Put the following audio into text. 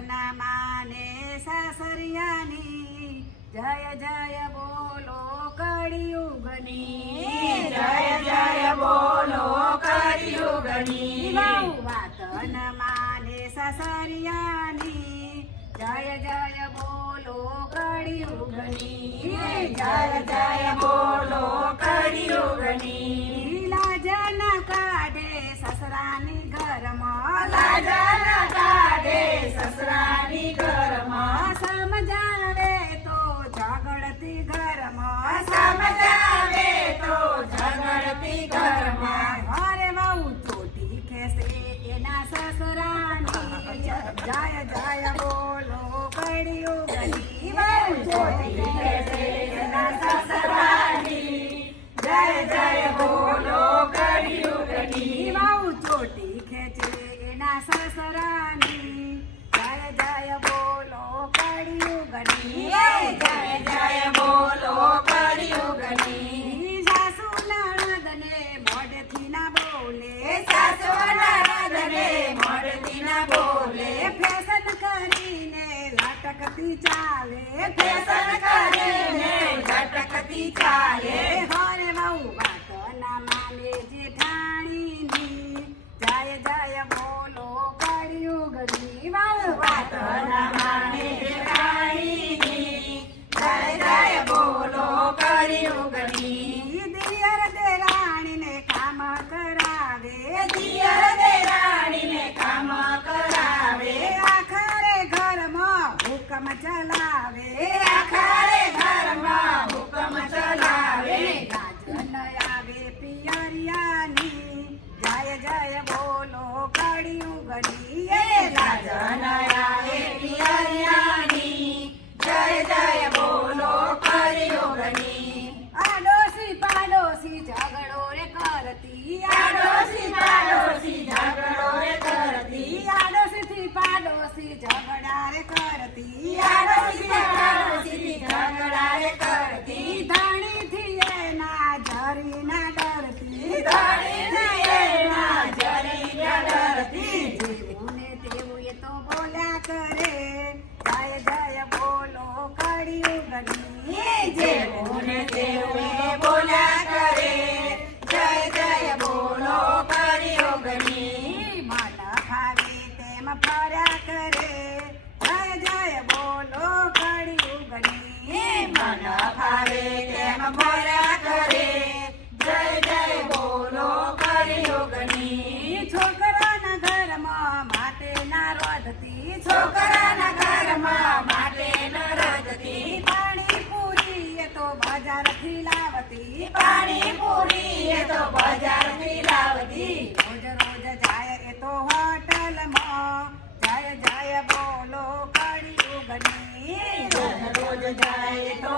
ના માને સાસરિયાની જય જય બોલો કળિયુગની જય જય બોલો કળિયુગની વાત ન માને સાસરિયાની જય જય બોલો કળિયુગની જય જય બોલો કળિયુગની લાજ ન કાઢે સસરાની ઘરમાં લાજ ન કાઢે સસરાની ઘરમાં સમજાવે તો ઝઘડતી ઘરમાં સમજાવે તો ઝઘડતી ઘરમાં ઘરે બહુ ચોટી ખેસે એના સસરાની જય જય બોલો કળિયુગની બહુ ચોટી ખેસે એના સસરાની જય જય બોલો કળિયુગની બહુ ચોટી ખેંચે એના સસરાની જય જય બોલો કળિયુગની જય જય બોલો કળિયુગની સાસુ નણંદને મોઢેથી ના બોલે સાસુ નણંદને મોઢેથી ના બોલે ફેશન કરીને લટકતી ચાલે ફેશન કરીને લટકતી ચાલે ઘરે બહુ વાત ના માને જેઠાણીની જય જય બોલો કળિયુગની વાત ના માને જેઠાણીની જય જય બોલો કળિયુગની દિયર દેરાણીને કામ કરાવે દિયર દેરાણીને કામ કરાવે આખરે ઘરમાં હુકમ ચલાવે આખરે ઘરમાં હુકમ ચલાવે લાજ ન આવે પિયરિયાની જય જય બોલો કળિયુગની લાજ ન આવે પિયરિયાની જય જય બોલો કળિયુગની આડોશી પાડોશી ઝઘડો રે કરતી આડોશી પાડોશી ઝઘડો રે કરતી આડોશીથી પાડોશી ઝઘડા રે કરતી આડોશી પાડોશી ઝઘડા રે કરતી ધાણીથી એના જરી ના ડરતી ધણીથી એના જરી ન ડરતી જેવું ને તેવું એ તો બોલ્યા કરે જય જય બોલો કળિયુગની જેવું ને તેવું એ બોલ્યા કરે જય જય બોલો કળિયુગની મન ફાવે તેમ ફર્યા કરે જય જય બોલો કળિયુગની મન ફાવે તેમ ફર્યા કરે જય જય બોલો કળિયુગની છોકરાના ઘરમાં માટે ના રોધતી છોકરાના ઘરમાં માટે ન રજતી પાણીપુરી એ તો બજારથી લાવતી પાણીપુરી એ તો બજારથી લાવતી રોજ રોજ જાય એ તો હોટલમાં જય જય બોલો કળિયુગની રોજ રોજ જાય તો